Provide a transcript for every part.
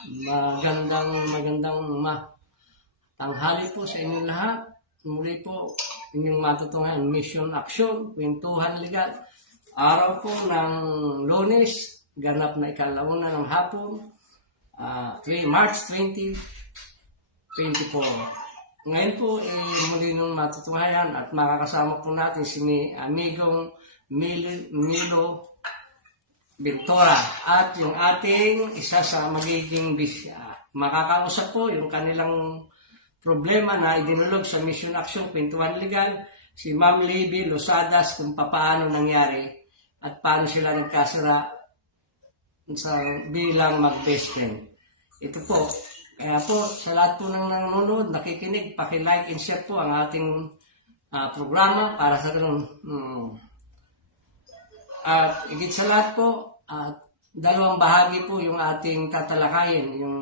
Magandang tanghali po sa inyong lahat. Muli po inyong matutungan Mission Action, Kwentuhan Legal. Araw po ng Lunes, ganap na ikalauna ng hapon, March 2024. Ngayon po muli nung matutunghayan at makakasama po natin si amigong Milo Ventura at yung ating isa sa magiging makakausap po yung kanilang problema na idinulog sa Mission Action Kwentuhan Legal, si Ma'am Libby Losadas, kung paano nangyari at paano sila nagkasira bilang mag-best friend. Ito po, kaya po sa lahat po ng nanonood, nakikinig, paki-like and share po ang ating programa para sa ganun. At higit sa lahat po, dalawang bahagi po yung ating tatalakayin, yung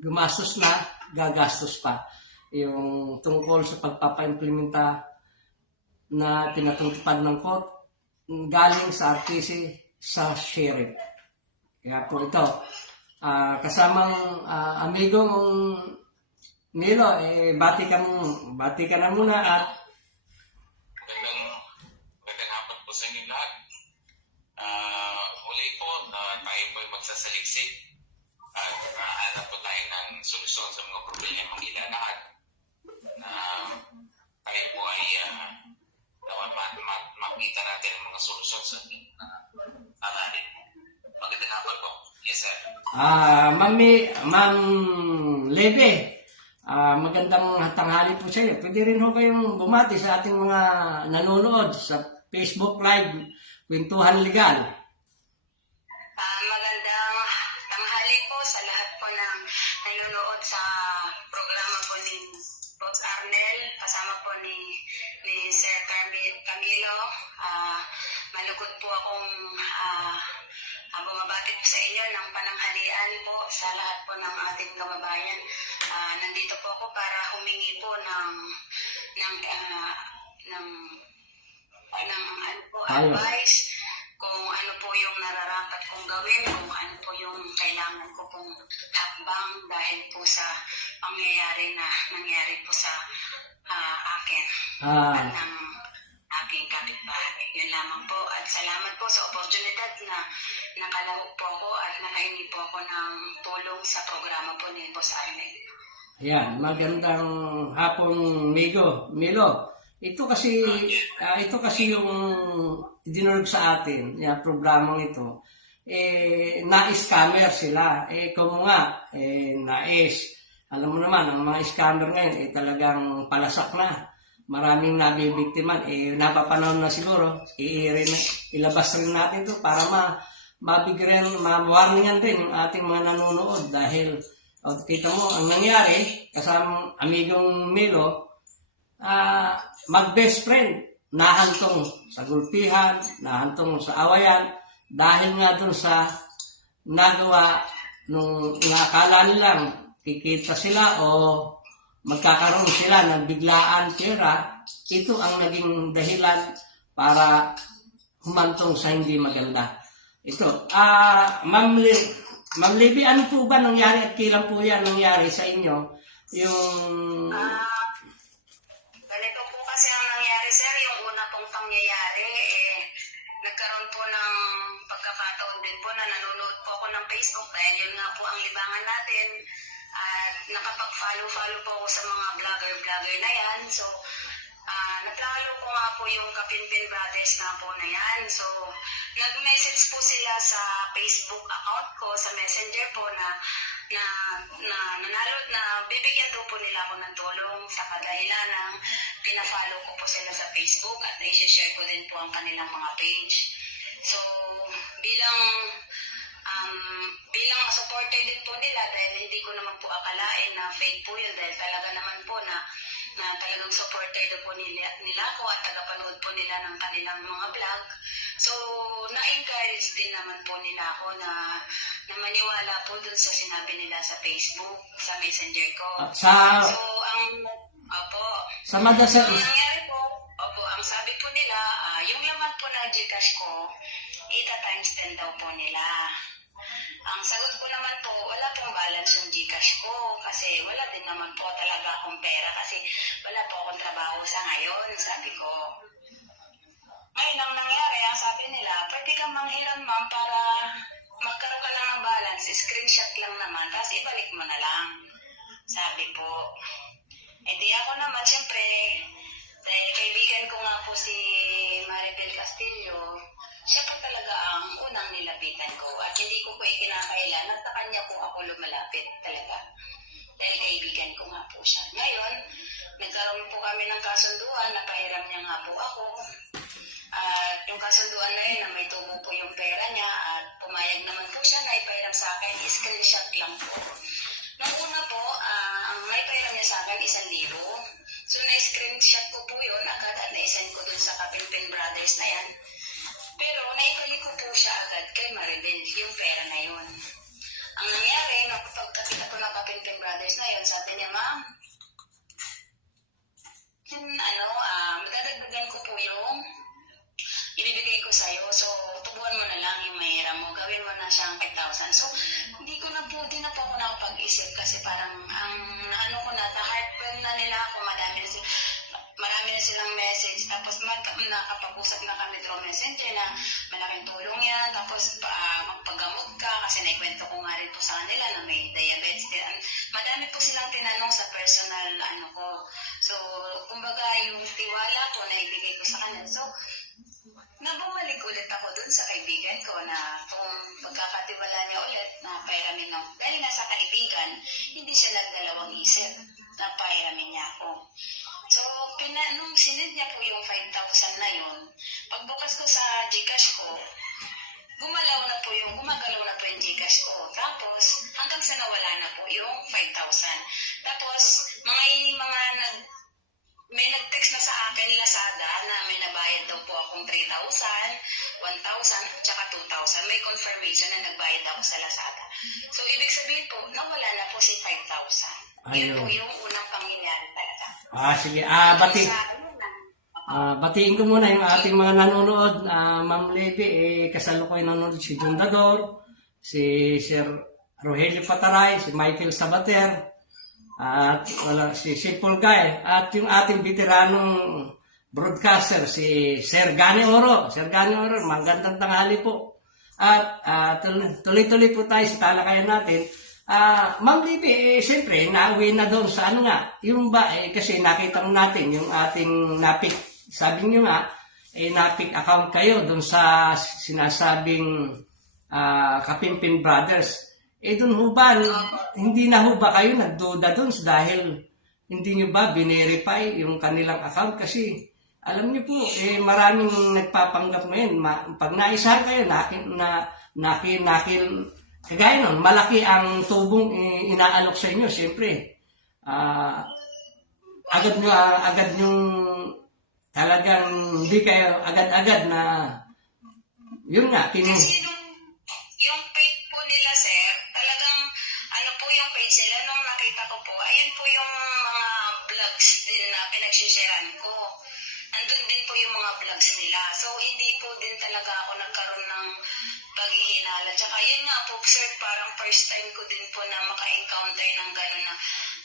gumastos na, gagastos pa. Yung tungkol sa pagpapaimplementa na pinatutupad ng court galing sa RTC sa sheriff. Kaya po ito, kasamang amigong Milo, bati ka na muna at magandang hapon po sa inyo lahat. Muli po tayo po magsasaliksik at hanap po tayo ng solusyon sa mga problema ng ilan lahat na tayo po ay makita natin ang mga solusyon sa atin. Magandang hapon po. Yes, sir. Ma'am Lebe, magandang tanghali po sa iyo. Pwede rin ho kayong bumati sa ating mga nanonood sa Facebook Live Kwentuhan Legal. Magandang tanghali po sa lahat po ng nanonood sa programa po ni Boss Arnel, kasama po ni Sir Camilo. Malugod po akong bumabati po sa inyo ng pananghalian po sa lahat po ng ating kababayan. Nandito po ako para humingi po ng advice kung ano po yung nararapat kong gawin, kung ano po yung kailangan ko pong hakbang dahil po sa nangyari po sa akin at ng aking kapitbahay. Yun lamang po at salamat po sa oportunidad na nakalahok po ako at nakahingi po ako ng tulong sa programa po ni Boss Arnel. Ayan, magandang hapon Milo. Ito kasi yung dinurog sa atin, yung programang ito. Na-scammer sila. Kung nga, alam mo naman, ang mga scammer ngayon, talagang palasak na. Maraming nabibiktiman. Napapanahon na siguro, ilabas rin natin to para ma-warningan din yung ating mga nanonood. Dahil, kita mo, ang nangyari, kasamang amigong Milo, mag-best friend, nahantong sa gulpihan, nahantong sa awayan, dahil nga dun sa nagawa nung nakakala nilang kikita sila o magkakaroon sila ng biglaan pera, ito ang naging dahilan para humantong sa hindi maganda. Ito, Ma'am Libby, ano po ba nangyari at kailan po yan nangyari sa inyo? Yung ganito po kasi ang nangyari, sir, yung una pong pangyayari, nagkaroon po ng pagkakataon din po na nanonood po ako ng Facebook dahil yun nga po ang libangan natin at nakapag-follow po ako sa mga vlogger na yan. So, naplalo ko nga po yung Kapinpin Brothers na po na yan. So, nag-message po sila sa Facebook account ko, sa Messenger po na bibigyan daw po nila ako ng tulong sa kadahilan ng pinafollow ko po sila sa Facebook at na-share ko din po ang kanilang mga page. So, bilang supporter din po nila dahil hindi ko naman po akalain na fake po yun dahil talaga naman po na talagang supporter daw po nila ako at tagapanood po nila ng kanilang mga vlog. So, na-encourage din naman po nila ako na maniwala po dun sa sinabi nila sa Facebook, sa Messenger ko. Ang nangyari po, ang sabi po nila, yung laman po ng Gcash ko, 8 times 10 daw po nila. Ang sagot ko naman po, wala pong balance yung Gcash ko kasi wala din naman po talaga akong pera kasi wala po akong trabaho sa ngayon, sabi ko. Ngayon ang nangyari, ang sabi nila, pwede kang manghiram ma'am para magkaroon ka lang ng balance, screenshot lang naman, tapos ibalik mo na lang. Sabi po. Eh di ako naman, siyempre, dahil kaibigan ko nga po si Maribel Castillo, siya po talaga ang unang nilapitan ko at hindi ko po ikinakailan at sa kanya po ako lumalapit talaga. Dahil kaibigan ko nga po siya. Ngayon, nagkaroon po kami ng kasunduan, napahiram niya nga po ako. At yung kasunduan na yun na may tubo po yung pera niya at pumayag naman po siya na ipahiram sa akin, screenshot lang po. Nung una po, ang may pahiram niya sa akin 1,000. So na-screenshot ko po yun agad at na-send ko dun sa Kapilpin Brothers na yan. Pero naibalik ko po siya agad kay Maribel, yung pera na yun. Ang nangyari, pagkakita ko ng Kapilpin Brothers na yun, sabi niya, ma'am, madadagdagan ko po yung ibibigay ko sa'yo. So, tubuan mo na lang yung mahiram mo. Gawin mo na siyang 5,000. So, di na po ako nakapag-isip kasi parang heartburn na nila ako. Marami na silang message. Tapos, nakapag-usap na kami through messenger na malaking tulong yan. Tapos, magpagamot ka kasi naikwento ko nga rin po sa kanila na may diabetes din. Madami po silang tinanong sa personal ko. So, kumbaga, yung tiwala ko na ibigay ko sa kanila. So, nabumalik ulit ako dun sa kaibigan ko na kung pagkakatiwala niya ulit na pairamin ng, dahil nasa kaibigan, hindi siya nagdalawang isip na pairamin niya ako. So, nung sinid niya po yung 5,000 na yun, pagbukas ko sa Gcash ko, gumagalaw na po yung Gcash ko. Tapos, hanggang sa nawala na po yung 5,000. Tapos, may nag-text na sa akin Lazada na may nabayad daw po akong 3,000, 1,000, tsaka 2,000. May confirmation na nagbayad ako sa Lazada. So, ibig sabihin po, nawala na po si 5,000. Yun po yung unang pangyayari talaga. Sige. Batiin ko muna yung ating mga nanonood. Ma'am Levy, kasalukuyan nanonood si Jundador, si Sir Rogelio Pataray, si Michael Sabater, at si Simple Guy, at yung ating veteranong broadcaster, si Sir Gani Oro. Sir Gani Oro, magandang tanghali po. At tuloy-tuloy po tayo sa talakayan natin. Ma'am Libby, siyempre, nauwi na doon sa yung ba, kasi nakita natin yung ating NAPIC, sabi nyo nga, NAPIC account kayo doon sa sinasabing Kapimpin Brothers. Doon ho ba, hindi na ho ba kayo nagduda doon dahil hindi nyo ba binerify yung kanilang account? Kasi alam niyo po, maraming nagpapanggap ngayon. Pag naisahan kayo, kagaya nun, malaki ang tubong inaalok sa inyo. Siyempre, agad nyo talagang hindi kayo agad-agad na yun nga, yung page po nila, sir, talagang po yung page nila, nung nakita ko po, ayun po yung mga vlogs din na pinagsisharean ko. Andun din po yung mga vlogs nila. So, hindi po din talaga ako nagkaroon ng paghihinala. Tsaka yun nga po, sir, parang first time ko din po na maka-encounter ng gano'n na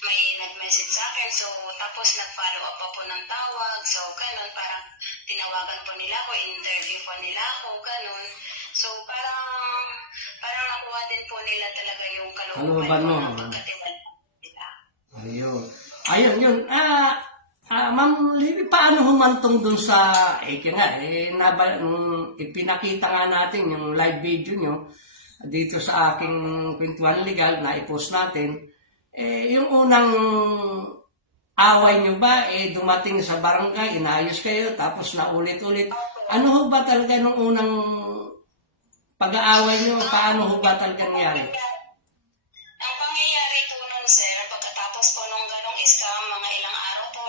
may nag-message sa akin. So, tapos nag-follow up pa po ng tawag. So, gano'n, parang tinawagan po nila ako, interview po nila ako, gano'n. So, parang nakuha din po nila talaga yung kalooban ng pagkatiwala nila. Ayun, yun. Ma'am Libby, paano humantong dun sa, ipinakita nga natin yung live video nyo dito sa aking Kwentuhan Legal na i-post natin, yung unang away nyo ba, dumating sa barangay, inayos kayo, tapos naulit-ulit. Ano ho ba talaga nung unang pag-aaway nyo, paano ho ba talaga nangyari? Ang pangyayari po nun, sir, pagkatapos po nung ganong scam, mga ilang araw po,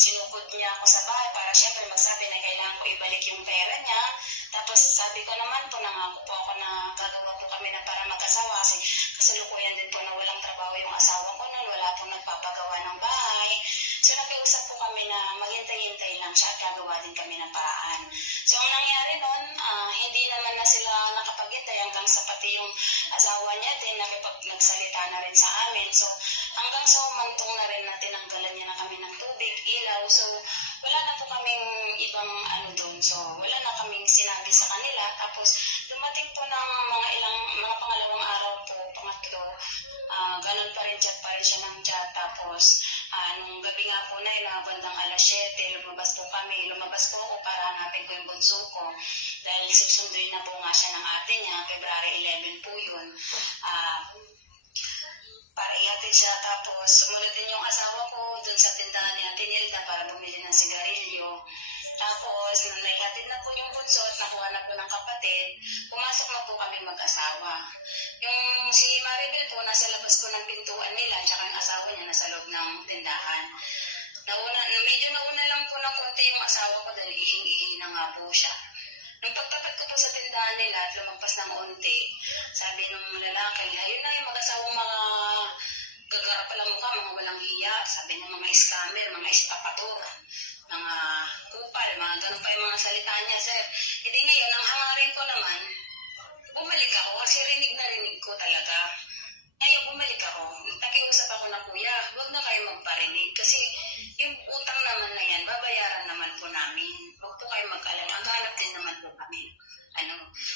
sinukod niya ako sa bahay para syempre magsabi na kailangan ko ibalik yung pera niya. Tapos sabi ko naman po, nangako po ako na gagawa po kami na para mag-asawa kasi kasalukuyan din po na walang trabaho yung asawa ko nun, wala po nagpapagawa ng bahay. So nakiusap po kami na maghintay-hintay lang siya at gagawa din kami ng paraan. So ang nangyari nun, hindi naman na sila nakapaghintay hanggang sa pati yung asawa nagsalita na rin sa amin. So, hanggang sa umantong na rin natin, tinanggalan niya na kami ng tubig, ilaw. So, wala na po kaming ibang ano doon. So, wala na kaming sinabi sa kanila. Tapos, dumating po ng mga pangalawang araw po, pangatlo, ganun pa rin, chat pa rin siya ng chat. Tapos, nung gabi nga po na, mga bandang alas 7, lumabas po ako para hanapin ko yung bunso ko. Dahil susunduin na po nga siya ng ate niya, February 11 po yun. Para ihatid siya. Tapos, sumunod din yung asawa ko dun sa tindahan ni Ate Nilda para bumili ng sigarilyo. Tapos, nung naihatid na po yung bunso at nakuha na po ng kapatid, pumasok na po kami mag-asawa. Yung si Maribel po, nasa labas po ng pintuan nila, tsaka yung asawa niya nasa loob ng tindahan. Medyo nauna lang po ng konti yung asawa ko dahil ihing-ihi na nga po siya. Nung pagtapat ko po sa tindahan nila at lumagpas ng unti, sabi nung lalaki, ayun na yung mag-asawang mga gagara pa lang mukha, mga walang hiya. Sabi niya mga scammer, mga estapador, mga kupal, mga ganun pa yung mga salita niya, sir. Hindi ngayon, ang hangarin ko naman, bumalik ako kasi rinig na rinig ko talaga. Ngayon, bumalik ako. Nakiusap ako na, kuya, huwag na kayo magparinig kasi yung utang naman na yan, babayaran naman po namin. Huwag po kayo mag-alala. Ang hanap din naman po kami.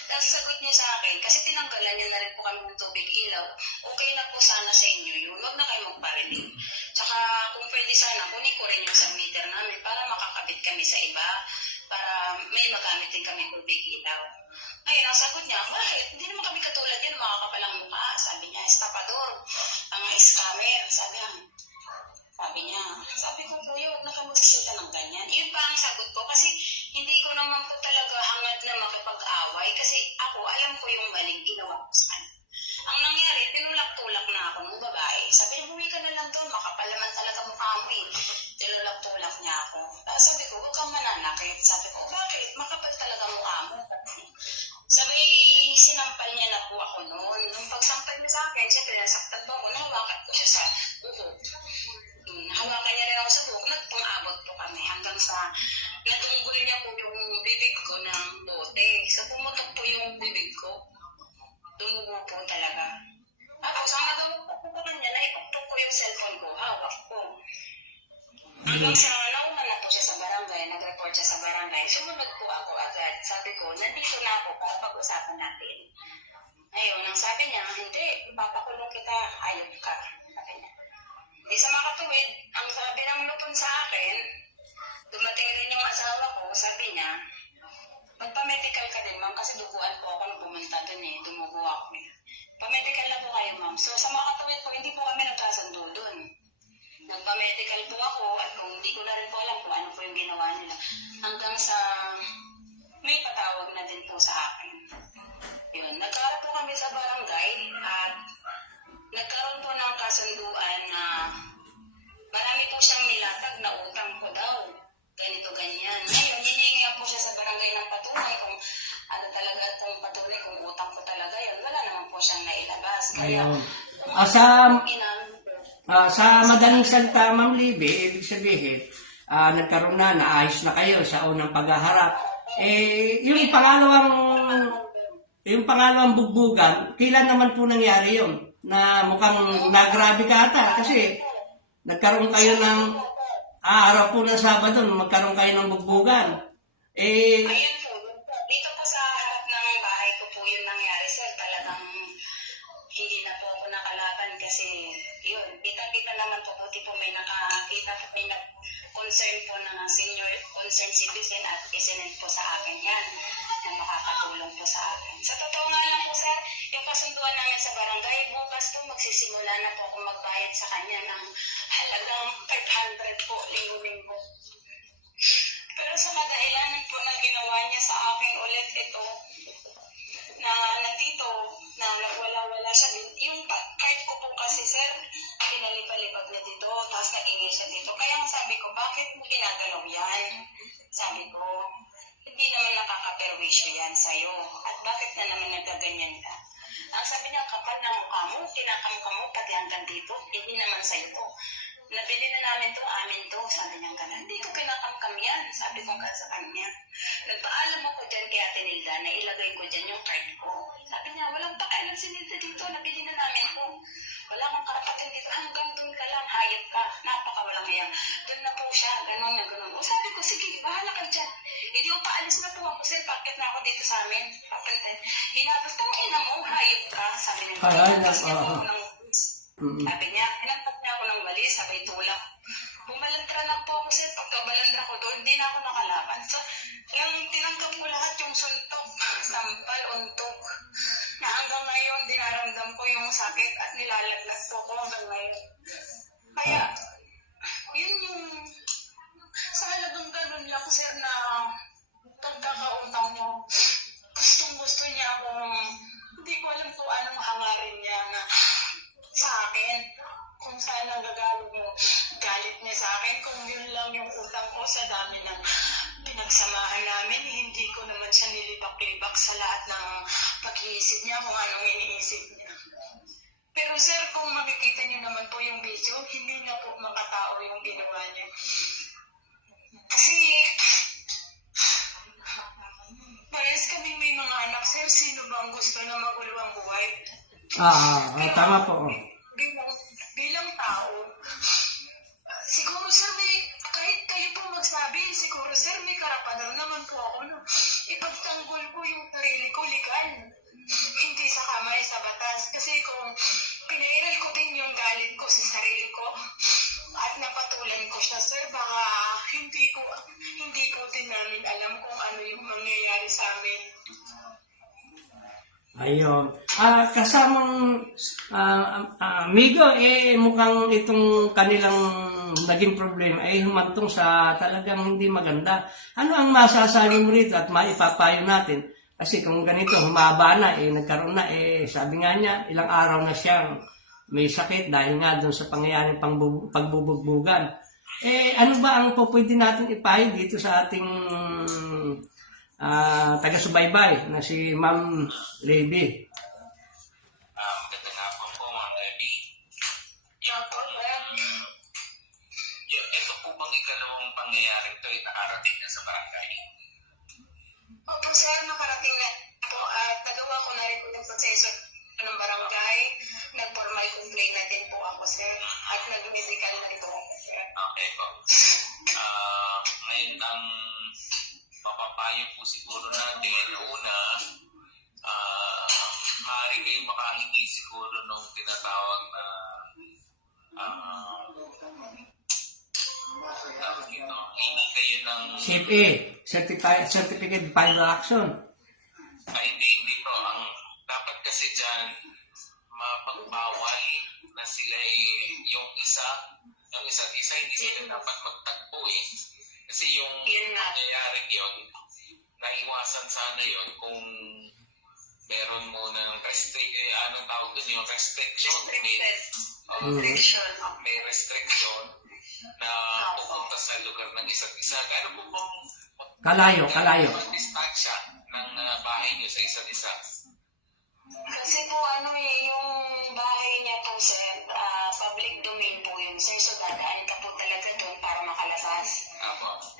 Tapos sagot niya sa akin, kasi tinanggalan niya na rin po kami ng tubig ilaw, okay na po sana sa inyo yun. Huwag na kayo magparinig. Tsaka kung pwede sana, kunin ko rin yung sa meter namin para makakabit kami sa iba, para may magamit din kami tubig ilaw. Ngayon, ang sagot niya, bakit? Hindi naman kami katulad yan, makakapalang mukha. Sabi niya, estapador, mga scammer. Sabi ko, kuya, huwag na kami magsasalita ng ganyan. Yun pa ang sagot ko kasi hindi ko naman po talaga hangad na makipag-away kasi ako, alam ko yung maling ginawa ko sa kanya. Ang nangyari, tinulak-tulak na ako ng babae. Sabi niya, huwi ka na lang doon, makapalaman talaga mukha mo eh. Tinulak-tulak niya ako. Tapos sabi ko, huwag kang mananakit. Sabi ko, bakit? Makapal talaga mukha mo. Sabi, sinampal niya na po ako noon. Nung pagsampal niya sa akin, siyempre nasaktan po ako, nahawakan ko siya sa buhok. Nahawakan niya rin ako sa buhok, nagpang-abot po kami hanggang sa natunggol niya po yung bibig ko ng bote. So pumutok po yung bibig ko. Dumugo po talaga. Tapos ang nagawa ko po kanya, naipuktok ko yung cellphone ko, hawak ko. Hanggang sa nauna na po siya sa barangay, nag-report siya sa barangay. Sumunod po ako agad. Sabi ko, nandito na ako para pag-usapan natin. Ngayon, ang sabi niya, hindi, ipapakulong kita, ayok ka. Sabi niya. Di sa makatuwid, ang sabi ng lupon sa akin, dumating rin yung asawa ko, sabi niya, magpa-medical ka din, ma'am, kasi duguan po ako nung pumunta dun eh, dumugo ako eh. Pa-medical na po kayo, ma'am. So, sa makatuwid po, hindi po kami nagkasundo dun. Nagpa-medical po ako at kung hindi ko na rin po alam kung ano po yung ginawa nila. Hanggang sa may patawag na din po sa akin. Yun, nagkaroon po kami sa barangay at nagkaroon po ng kasunduan na marami po siyang nilatag na utang ko daw. Ganito, ganyan. Ngayon, hiningihan po siya sa barangay ng patunay kung ano talaga itong patunay, kung utang ko talaga yun. Wala naman po siyang nailabas. Kaya, sa madaling salita, Ma'am Libby, ibig sabihin, nagkaroon na, naayos na kayo sa unang paghaharap. Yung pangalawang bugbugan, kailan naman po nangyari yun? Na mukhang nagrabe ka ata kasi nagkaroon kayo ng araw po ng Sabado, magkaroon kayo ng bugbugan. Ayun po, dito po sa harap ng bahay ko po yung nangyari, sir. Talagang hindi na po ako nakalaban kasi yun, kita-kita naman po, buti po may nakakita po, may concern po ng senior concern citizen at isinend po sa akin yan na makakatulong po sa akin. Sa totoo nga lang po, sir, yung kasunduan namin sa barangay, bukas po magsisimula na po akong magbayad sa kanya ng halagang 500 po, linggo-linggo. Pero sa kadahilan po na ginawa niya sa akin ulit ito, na nandito, na wala siya dito. Yung card ko po kasi, sir, pinalipad-lipad niya dito, tapos nag-ingay siya dito. Kaya sabi ko, bakit mo ginagalaw yan? Sabi ko, hindi naman nakakaperwisyo yan sa'yo. At bakit na naman nagaganyan ka? Ang sabi niya, kapal ng mukha mo, kinakam mo, pati hanggang dito, hindi naman sa'yo to. Nabili na namin to, amin to, sabi niya gano'n. Dito kinakam yan, sabi ko sa kanya. Nagpaalam ako dyan kay Ate Nilda na ilagay ko dyan yung card ko. Sabi niya, walang pakialam si Nilda dito, nabili na namin po. Wala akong karapatan dito, hanggang doon ka lang, hayop ka. Napakawalang iya. Doon na po siya, gano'n na gano'n. O sabi ko, sige, bahala ka dyan. Hindi ko paalis na po ako, sir, bakit na ako dito sa amin? Papunta. Hinapos, ina mo, hayop ka. Sabi niya, hinapos niya po ako ng walis. Sabi niya, hinapos niya ako ng walis, sabay tulak. Bumalandra na po ako, sir. Pagkabalandra ko doon, hindi na ako nakalaban. So, yung tinanggap ko lahat yung suntok, sampal, untok. Na hanggang ngayon, dinaramdam ko yung sakit at nilalaglas po ko hanggang ngayon. Kaya, yun yung sa halagang ganun lang, sir, na pagkakautang mo, gustong-gusto niya akong, hindi ko alam kung anong hangarin niya na sa akin. Kung saan ang gagaling yung galit niya sa akin, kung yun lang yung utang ko sa dami ng pinagsamahan namin, hindi ko naman siya nilibak-libak sa lahat ng pag-iisip niya, kung anong iniisip niya. Pero sir, kung makikita niyo naman po yung video, hindi na po makatao yung ginawa niya. Kasi, parehas kami may mga anak, sir, sino ba ang gusto na magulo ang buhay? Tama po. Bilang tao, siguro sir, kahit kayo po magsabi, siguro sir, may karapatan naman po ako na ipagtanggol ko yung sarili ko legal. Hindi sa kamay, sa batas. Kasi kung pinairal ko din yung galit ko sa sarili ko at napatulan ko siya, sir, baka hindi po din namin alam kung ano yung mangyayari sa amin. Ayun. Kasamang amigo, mukhang itong kanilang naging problema ay humantong sa talagang hindi maganda. Ano ang masasabi mo rito at maipapayo natin? Kasi kung ganito, humaba na, nagkaroon na, sabi nga niya, ilang araw na siyang may sakit dahil nga doon sa pangyayaring pagbubugbugan. Ano ba ang pwede natin ipayo dito sa ating taga-subaybay na si Ma'am Lady? Maganda nga po, Ma'am Lady. Ito po bang ikalawang pangyayaring ito ay nakarating na sa barangay? Opo sir, nakarating na po at nagawa ko na rin po yung proseso ng barangay. Nag-formal complaint na din po ako sir at nag-medical na rin po ako sir. Okay po. Ngayon ang papapayo po siguro natin, una, maaari kayo makahingi siguro nung tinatawag na hingi kayo ng CFA, Certificate of Final Action. hindi po. Ang dapat kasi dyan, mapagbawal na sila yung isa't isa, hindi sila dapat magtagpo Kasi yung nangyayari yun, naiwasan sana yun kung meron muna ng anong tawag doon yung restriction. May restriction na pupunta sa lugar ng isa't isa. Gano'n po pong Kalayo. distansya ng bahay niyo sa isa't isa? Kasi po yung bahay niya po sir, public domain po yun sir. So dadaan ka po talaga doon para makalasas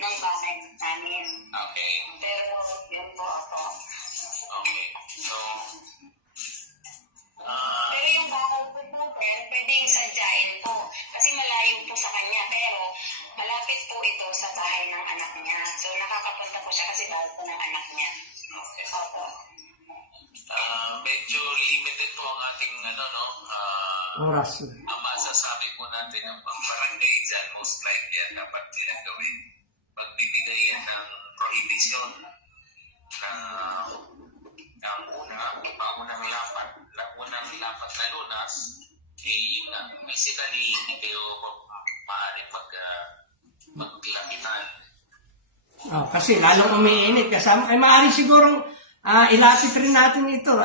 ng bahay namin. Okay. Pero yun po ako. Okay. So, Pero yung bahay po po sir, pwedeng sadyain po. Kasi malayo po sa kanya. Pero malapit po ito sa bahay ng anak niya. So nakakapunta po siya kasi bahay po ng anak niya. okay. Opo. Medyo limited po ang ating Oras. ang masasabi po natin ang barangay dyan, most likely yan dapat ginagawin. Magbibigay yan ng prohibition na ang unang lapat na lunas, yun nga, basically hindi kayo maaaring maglapitan. Kasi lalong umiinit kasama. Maaari sigurong ilapit rin natin ito.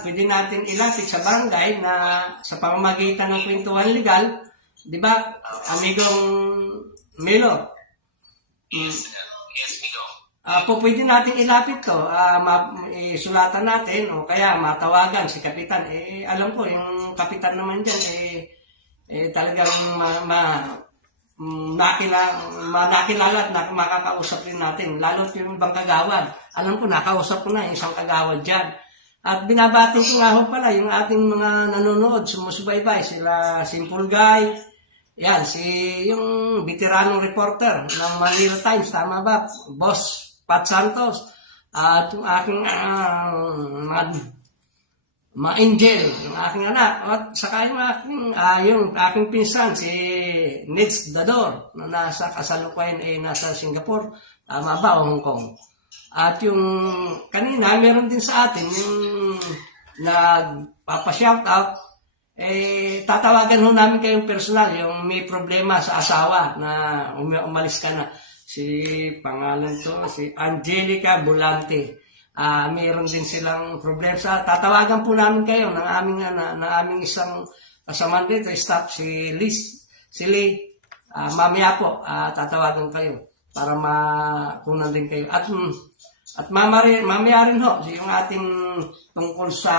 Pwede natin ilapit sa barangay na sa pamamagitan ng kwentuhan legal. Di ba, amigong Milo? Yes, Milo. Pwede natin ilapit to. Isulatan natin o kaya matawagan si Kapitan. Alam ko, yung Kapitan naman dyan, talagang nakilala at makakausap rin natin. Lalo yung ibang kagawad. Alam ko, nakausap ko na yung isang kagawad dyan. At binabati ko nga ho pala yung ating mga nanonood, sumusubaybay, sila Simple Guy, yan, yung veteranong reporter ng Manila Times, tama ba? Boss Pat Santos, at yung aking mga angel, yung aking anak, at saka yung aking pinsan, si Nitz Dador, na nasa kasalukuyan ay nasa Singapore, tama ba, o Hong Kong. At yung kanina, meron din sa atin yung nagpapa-shoutout, tatawagan ho namin kayong personal, yung may problema sa asawa na umalis ka na. Pangalan to, si Angelica Bulante. Mayroon din silang problema tatawagan po namin kayo ng aming isang kasama dito, staff, si Lee. Mamaya po, tatawagan kayo para makunan din kayo. At mamaya rin ho, yung ating tungkol sa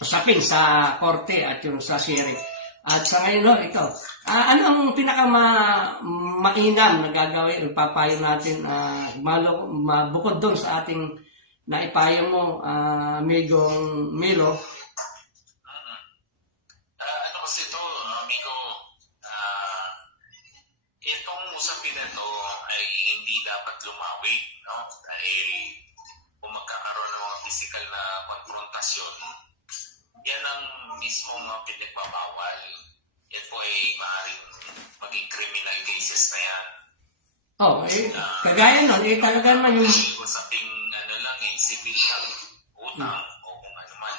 usapin sa korte at yung sa hearing. At sa ngayon ho, ito, ano ang mainam na gagawin, ipapayo natin, bukod doon sa ating naipayo mo, amigong Milo? Ano kasi ito, amigo, itong usapin na ito ay hindi dapat lumawig, no? Dahil kung magkakaroon ng mga physical na konfrontasyon, yan ang mismo mga pinagbabawal. Yan po ay maaaring maging criminal cases na yan. Kagaya nun, talaga naman yung... Usaping civil utang o kung ano man.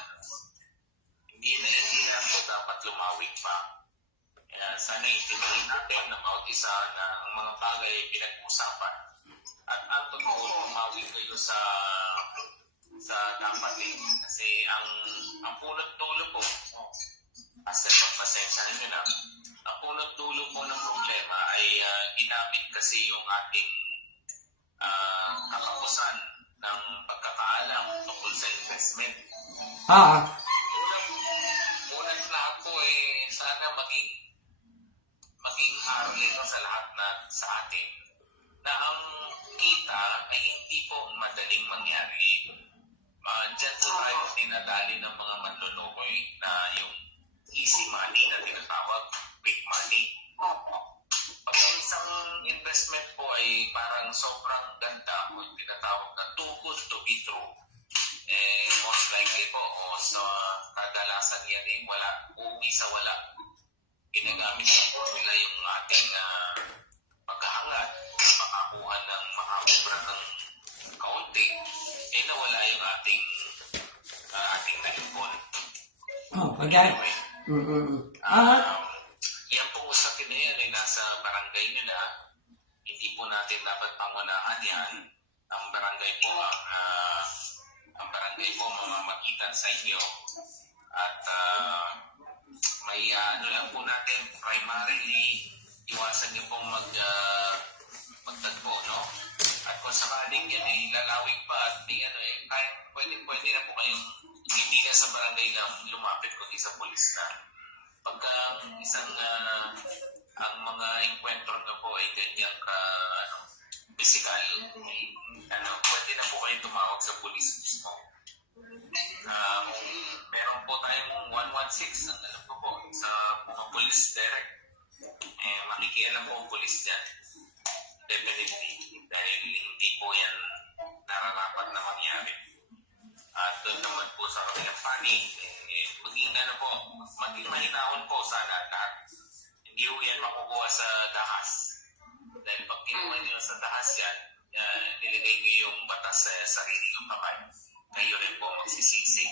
Hindi na po dapat lumawig pa. Kaya sana itinuloy natin na bawat isa na ang mga bagay pinag-uusapan. At ang totoo, lumawig kayo sa dapat kasi ang punot dulo po, as pagpasensya ninyo na, ang punot dulo po ng problema ay ginamit kasi yung ating kakapusan ng pagkakaalam tungkol sa investment. Unang lahat po sana maging harlino sa lahat na sa atin na ang kita ay hindi po madaling mangyari. Diyan po tayo dinadali ng mga manloloko na yung easy money na tinatawag, quick money. Pag ang isang investment po ay parang sobrang ganda o tinatawag na too good to be true, most likely po sa kadalasan yan uuwi sa wala. Ginagamit na po nila yung ating pagkahangad, makakuha ng makakubra ng kaunti, nawala yung ating nalipon. Anyway, yan po usapin na yan ay nasa barangay nila. Hindi po natin dapat pangunahan yan. Ang barangay po mamamagitan sa inyo. At may lang po natin, primarily, iwasan niyo pong magtagpo, no? At kung sakaling yan lalawig pa at kahit pwede na po kayong hindi na sa barangay lang lumapit kundi sa pulis na. Pagka ang mga enkwentro na po ay ganyang physical, pwede na po kayo tumawag sa pulis mismo. Meron po tayong 116, ang alam ko po, sa mga police direct. Makikialam po ang pulis dyan. Definitely. Dahil hindi po yan nararapat na mangyari. At doon naman po sa kabilang panig, maging mahinahon po sana lahat. Hindi po yan makukuha sa dahas. Dahil pag kinuha nyo sa dahas yan, nilagay nyo yung batas sa sarili yung kamay. Kayo rin po magsisisi.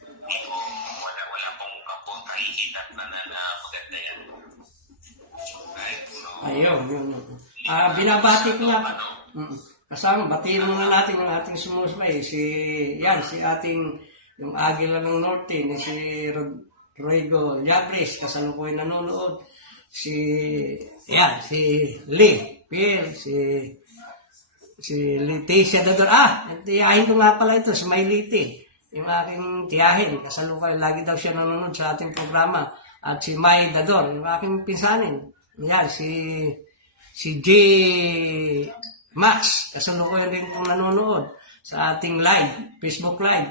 Hindi po, wala pong kapong kahihin at maganda yan. Ayun. Binabati ko nga. Kasama, batiin muna natin ang ating sumusbay. Si ating, yung Agila ng Norte, si Rodrigo Llabres, kasalukuyan nanonood. Si Lee, Pierre, si Leticia Dador. Tiyahin ko nga pala ito, si Mayliti. Yung aking tiyahin, kasalukuyan, lagi daw siya nanonood sa ating programa. At si May Dador, yung aking pinsanin. Yan, si J. Max, kasalukuyan din pong nanonood. sa ating live, Facebook live.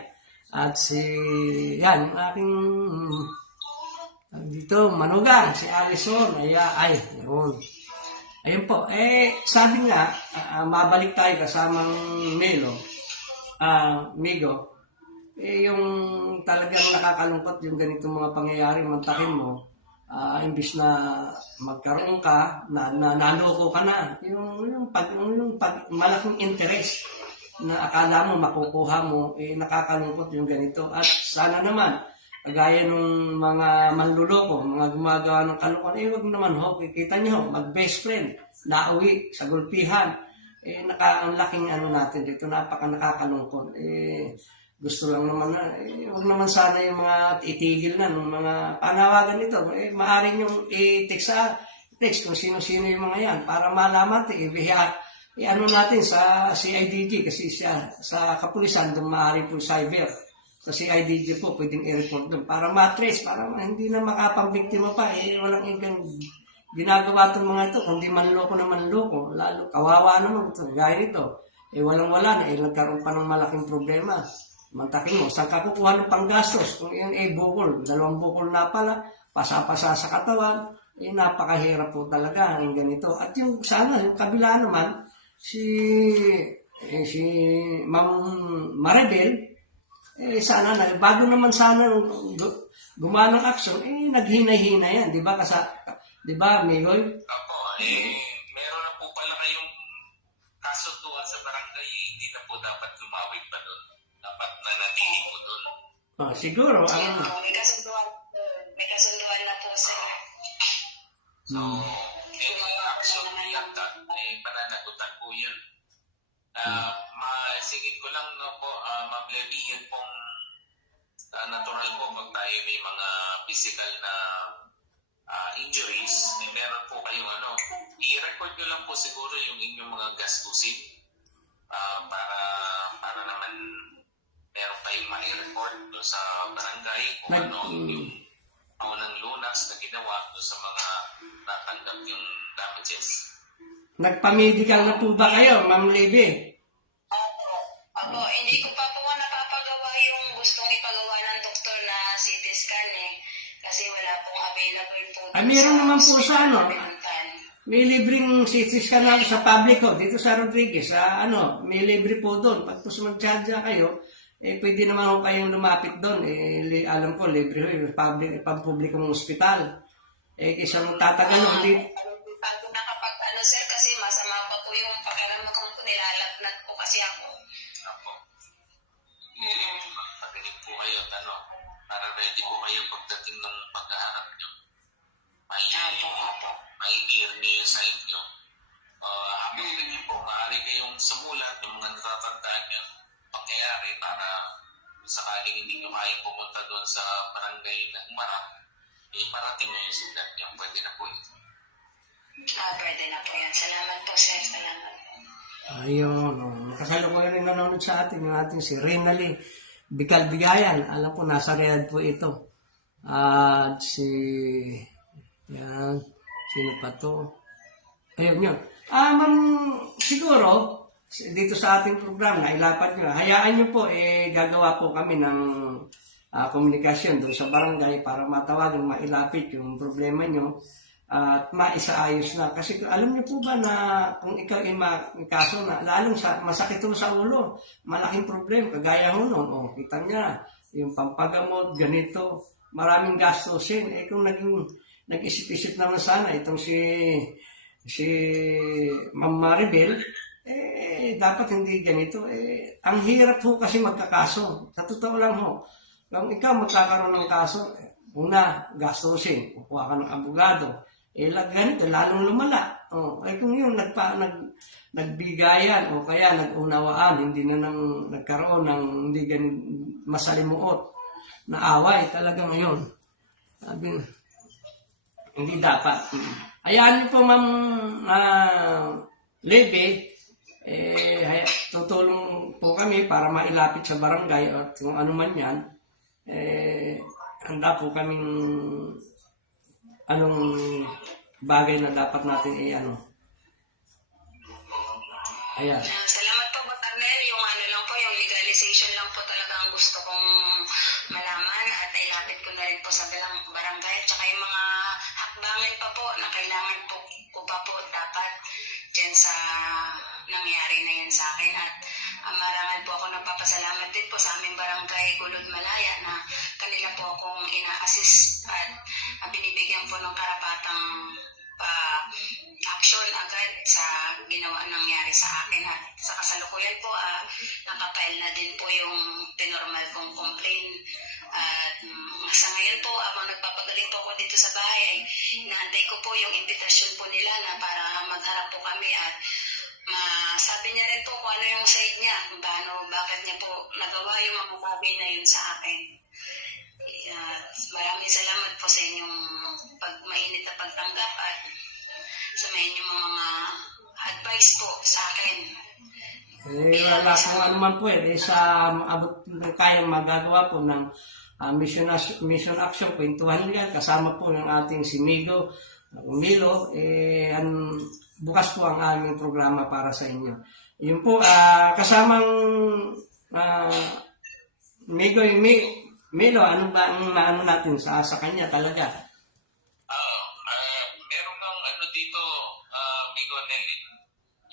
At yan, yung aking dito, Manugang, si Alison, yun. Ayun po, sabi nga, mabalik tayo kasamang Melo, Migo, yung talagang nakakalungkot yung ganitong mga pangyayari, mantakin mo, imbis na magkaroon ka, naloko ka na, yung malaking interest na akala mo makukuha mo, nakakalungkot yung ganito. At sana naman, kagaya nung mga manluloko, mga gumagawa ng kalokohan, wag naman ho, kikita nyo, mag-best friend, nauwi sa gulpihan, ang laking natin dito, nakakalungkot. Gusto lang naman na, wag naman sana yung mga itigil na, ng mga panawagan nito, maaari nyo i-text kung sino-sino yung mga yan, para malaman, natin sa CIDG, kasi sa kapulisan, doon maaari po cyber. Sa CIDG po, pwedeng i-report doon para matrace, para hindi na makapambiktima pa. Walang ikang ginagawa itong mga ito, kundi manloko na manloko. Lalo, kawawa naman ito. Gaya nito, walang-wala na, nagkaroon pa ng malaking problema. Mantakin mo, saan ka kukuha ng panggastos? Kung yan bukol, 2 bukol na pala, pasa-pasa sa katawan, napakahirap po talaga ng ganito. At yung sana, yung kabila naman, si Ma'am Maribel, sana na, bago naman sana gumawa ng aksyon, naghina-hina yan, di ba? Di ba, Migoy? Opo, meron na po pala kayong kasunduan sa barangay, hindi na po dapat lumawit pa doon. Dapat nanatili po doon. Siguro. May kasunduan na po sir. So, any action beyond that, pananagutan po yun. Masingit ko lang po, Ma'am Levy, yun pong natural po pag tayo may mga physical na injuries, meron po kayong i-record nyo lang po siguro yung inyong mga gastusin para naman meron kayong ma-report doon sa barangay kung yung unang lunas na ginawa doon sa mga natanggap yung damages. Nagpa-medical na po ba kayo, Ma'am Levy? Opo, hindi ko pa po napapagawa yung gustong ipagawa ng doktor na CT scan kasi wala pong available po. Meron naman po sa may libreng CT scan na sa public dito sa Rodriguez, may libre po doon. Pag mag-charge kayo, pwede naman kayong lumapit doon. Alam ko, libre pampublikong ospital. Kaysa magtatagal dito. Sir, kasi masama pa po yung pakiramdam ko, nilalagnat po kasi ako. Opo. Pagaling po kayo, para ready po kayo pagdating ng pagkaharap nyo. May ear niyo yung side nyo. Habang ganyan po, maaari kayong sumulat ng mga natatandaan nyo pangyayari para sakaling hindi nyo kaya pumunta doon sa barangay na umarap, parating nyo yung sulat nyo. Pwede na po yun. Pwede na po yan. Salamat po, sir. Salamat. Ayun, kasalukuyan rin nanonood sa atin, yung ating si Renali Bigayan. Alam po, nasa Riyadh po ito. At sino pa to? Ayun yun. Ma'am, siguro, dito sa ating program, nailapat nyo, hayaan nyo po, gagawa po kami ng komunikasyon doon sa barangay para matawagan, mailapit yung problema nyo at maisaayos na. Kasi alam niyo po ba na kung ikaw ay kaso na, lalong masakit mo sa ulo, malaking problem, kagaya ho noon, kita niya, yung pampagamot, ganito, maraming gastusin. Kung nag-isip-isip naman sana, itong si Ma'am Maribel, dapat hindi ganito. Ang hirap ho kasi magkakaso. Sa totoo lang ho, kung ikaw magkakaroon ng kaso, una, gastusin, kukuha ka ng abogado, ganito, lalong lumala. Kung yun, nagbigayan o kaya nag-unawaan, hindi na nagkaroon ng hindi masalimuot na away talaga ngayon. Sabi, hindi dapat. Ayan po, Ma'am Levy, tutulong po kami para mailapit sa barangay at kung ano man yan, handa po kaming anong bagay na dapat natin Ayan. Salamat po, Arnel. Yung lang po, yung gusto kong malaman at ilapit ko na rin po sa barangay tsaka yung mga hakbangin pa po na kailangan po ko pa po dapat dyan sa nangyari na yan sa akin. At marangal po ako nagpapasalamat din po sa aming barangay Gulod Malaya na kanila po akong ina-assist at binibigyan po ng karapatang action agad sa ginawa nangyari sa akin. At sa kasalukuyan po, nakapile na din po yung pinormal kong complaint. At sa ngayon po, habang nagpapagaling po ako dito sa bahay, ay inaantay ko po yung invitation po nila na para magharap po kami at sabi niya rin po kung ano yung side niya, kung bakit niya po nagawa yung mga bagay na yun sa akin. Maraming salamat po sa inyong mainit na pagtanggap at sa inyong mga advice po sa akin. Wala kung ano man po sa abot kayang magagawa po ng mission action, kwentuhan yan, kasama po ng ating si Migo, Milo, bukas po ang aming programa para sa inyo. Yun po, kasamang Migo, Milo, ano ba ang naano natin sa kanya talaga? Meron ng ano dito, Migo Nelly,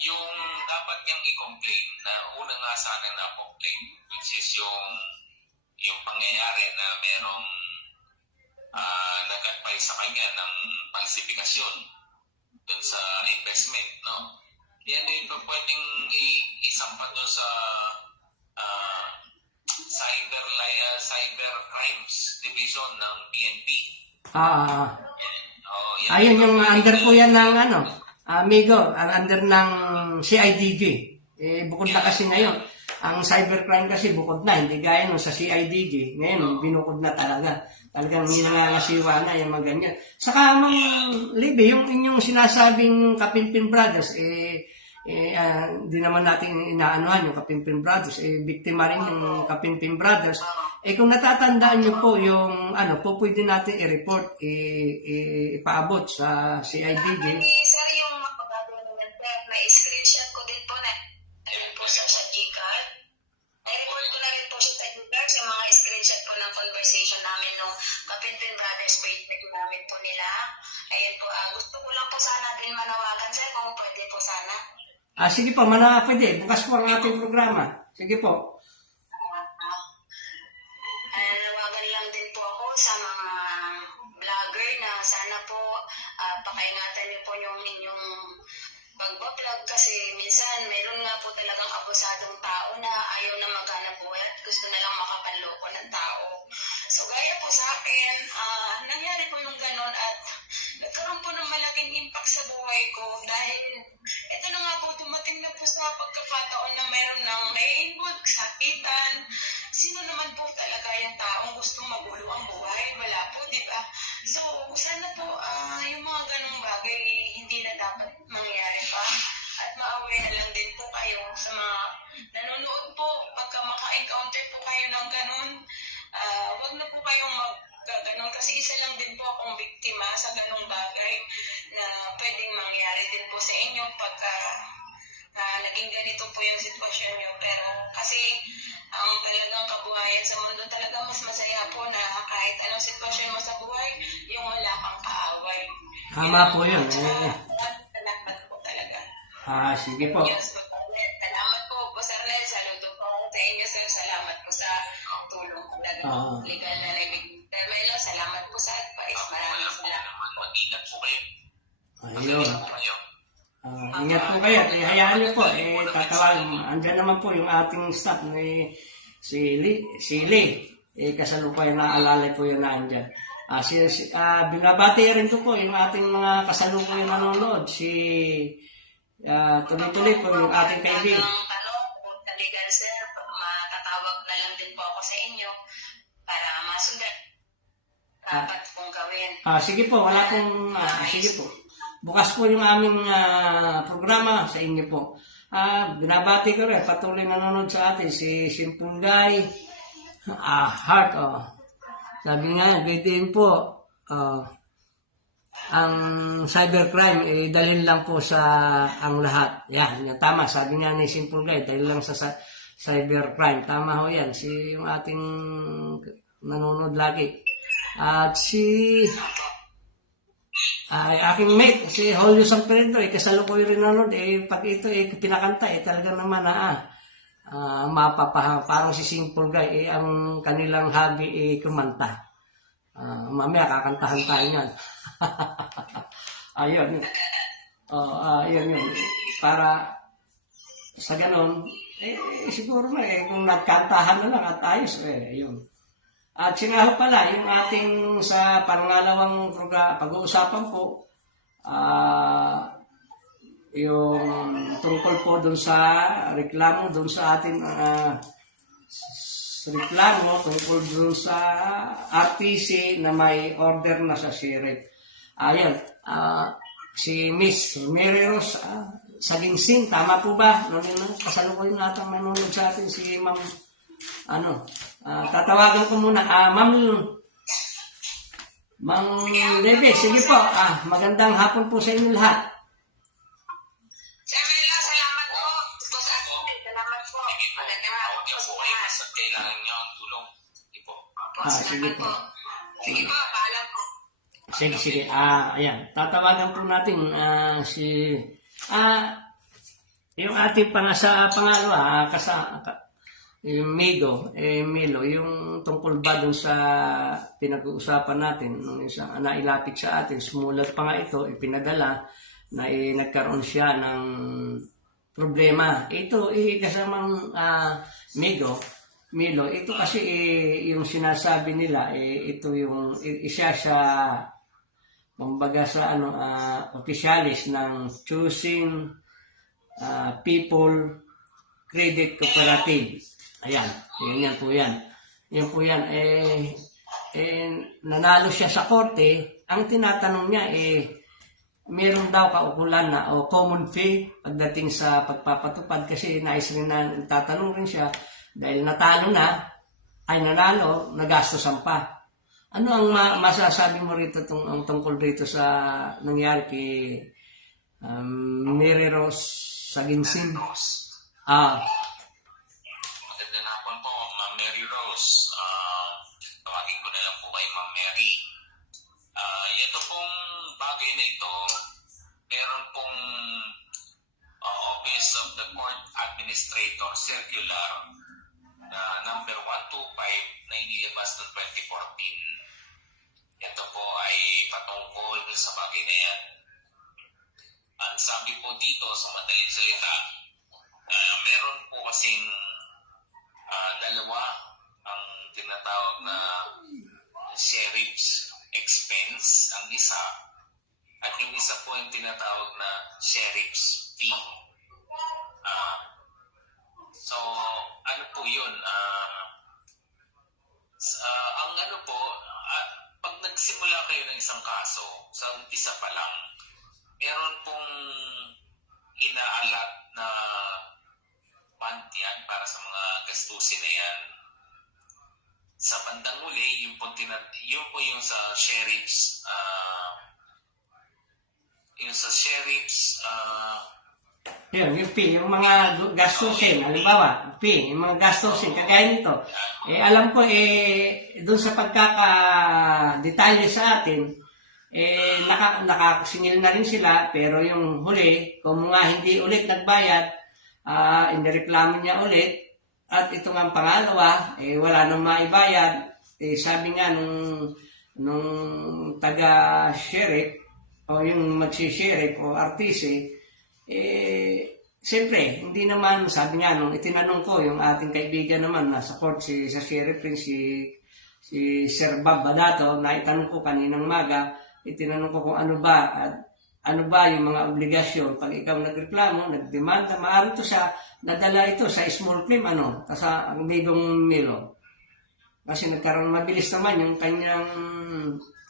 yung dapat niyang i-complain na una nga sana na-complain, which is yung pangyayari na merong nag-advise sa kanya ng falsifikasyon dun sa investment, no? Yan din po pwedeng isampa dun sa cyber crimes division ng PNP. Ayun yung under po yan ng Amigo, ang under ng CIDG. Bukod na kasi ngayon. Ang cybercrime kasi bukod na, hindi gaya nung sa CIDG. Ngayon, binukod na talaga. Talagang nangangasiwa na yung mga ganyan. Saka, Libby, yung inyong sinasabing Kapimpin Brothers, di naman natin inaanuhan yung Kapimpin Brothers, biktima rin yung Kapimpin Brothers. Kung natatandaan nyo po yung, po pwede natin i-report, ipaabot sa CIDG. Sir, yung may screenshot ko din po na po sa Gcard. I-report ko na rin po siya sa Gcard yung mga screenshot po ng conversation namin nung Kapinpin Brothers page na ginamit po nila. Ayan po, gusto ko lang po sana din manawagan, sir, kung pwede po sana. Sige po, pwede. Bukas po ang ating programa. Sige po. Nawagan lang din po ako sa mga vlogger na sana po pakaingatan niyo po yung inyong pagbablog kasi minsan meron nga po talagang abusadong tao na ayaw na maghanap buhay at gusto na lang makapanloko ng tao. So gaya po sa akin, nangyari po yung ganon at nagkaroon po ng malaking impact sa buhay ko dahil ito na nga po dumating na po sa pagkakataon na meron ng naiinvolve, sakitan. Sino naman po talaga yung taong gusto magulo ang buhay? Wala po, di ba? So, sana po yung mga ganong bagay hindi na dapat mangyari pa. At ma-aware lang din po kayo sa mga nanonood po. Pagka maka-encounter po kayo ng ganon, wag na po kayong mag-ganon kasi isa lang din po akong biktima sa ganong bagay na pwedeng mangyari din po sa inyo pagka naging ganito po yung sitwasyon nyo. Pero kasi ang talagang kabuhayan sa mundo talaga mas masaya po na kahit anong sitwasyon mo sa buhay, yung wala kang kaaway. Tama po yun. Salamat po talaga. Sige po. Salamat po, Boss Arnel. Saludo po ako sa inyo, sir. Salamat po sa tulong talaga. Legal na nabigay. Pero salamat po sa advice. Maraming salamat. Mag-ingat po kayo. Ayun. Ingat po kayo. Hayaan niyo po. Tatawag. Andyan naman po yung ating staff si Lee. Kasalukuyan na alalay po yun na andyan. Binabati rin ko po yung ating mga kasalukuyan nanonood. Tuloy-tuloy po yung ating kaibigan. Kung legal, sir, matatawag na lang din po ako sa inyo para masundan. Dapat pong gawin. Sige po. Wala pong... sige po. Bukas po yung aming programa sa inyo po. Binabati ko rin, patuloy nanonood sa atin, si Simple Guy, Heart, Sabi nga, gaytiin po, ang cybercrime, dalhin lang po sa ang lahat. Yan, tama, sabi nga ni Simple Guy, dalhin lang sa cybercrime. Tama ho yan, yung ating nanonood lagi. At aking mate, si Julio Samperedo, kasalukuy rin nanonood, pag ito pinakanta, talaga naman parang si Simple Guy, ang kanilang hobby kumanta. Mamaya kakantahan tayo niyan. Ayun. Ayun yun. Para sa ganon, siguro na kung nagkantahan na lang at ayos, yun. At sinaho pala, yung ating sa pangalawang pag-uusapan po, yung tungkol po dun sa reklamo, dun sa ating reklamo tungkol dun sa RTC na may order na sa sheriff. Ayan, si Miss Mereros Saginsing, tama po ba? Kasalukuyan natang nanonood sa atin si Ma'am, tatawagan ko muna, Ma'am Leve, sige po, magandang hapon po sa inyo lahat. Sir Melo, salamat po. Boss Ashley, salamat po. Magandang hapon po sa lahat. Sa kailangan niyo ang tulong. Sige po. Sige po. Sige po, paalam po. Sige. Ayan. Tatawagan po natin yung ating pangalawa, yung Milo, yung tungkol ba dun sa pinag-uusapan natin, nung isang nailapit sa atin, sumulat pa nga ito, ipinadala, na nagkaroon siya ng problema. Ito, kasamang Milo, ito kasi yung sinasabi nila, ito yung isa sa kumbaga sa opisyalis ng Choosing People Credit Cooperative. Ayan, yan po yan. Yan po yan. Nanalo siya sa korte. Ang tinatanong niya, meron daw kaukulan na o common fee pagdating sa pagpapatupad kasi nais rin na tatanong rin siya dahil nanalo, nagastosan pa. Ano ang masasabi mo rito tungkol rito sa nangyari kay Mereros Saginsing? Magandang hapon po, Ma'am Mary Rose. Tawagin ko na lang po kay Ma'am Mary. Ito pong bagay na ito, meron pong Office of the Court Administrator Circular na number 125 na inilabas noong 2014. Ito po ay patungkol sa bagay na yan. Ang sabi po dito sa madaling salita, meron po kasing dalawa ang tinatawag na sheriff's expense, ang isa, at yung isa po yung tinatawag na sheriff's fee. So, ano po yun? Pag nagsimula kayo ng isang kaso, sa umpisa pa lang, meron pong inaalat na fund yan para sa mga gastusin na yan. Sa bandang uli, yung yung sa sheriff's yung fee, yung mga gastusin, halimbawa, fee, yung mga gastusin, kagaya nito. Alam ko, doon sa pagkakadetalye sa atin, nakasingil na rin sila, pero yung huli, kung nga hindi ulit nagbayad, inireklamo niya ulit, at ito nga ang pangalawa, wala nang maibayad. Sabi nga nung taga-sheriff, o yung magsi-sheriff o RTC, siyempre, hindi naman, sabi nga, nung itinanong ko, yung ating kaibigan naman, nasa court, sa sheriff rin, si Sir Bob Badato, na itanong ko kaninang maga, itinanong ko kung ano ba yung mga obligasyon pag ikaw nagreklamo, nagdemanda, maaari ito nadala ito sa small claim, sa ang bigong Milo. Kasi nagkaroon mabilis naman yung kanyang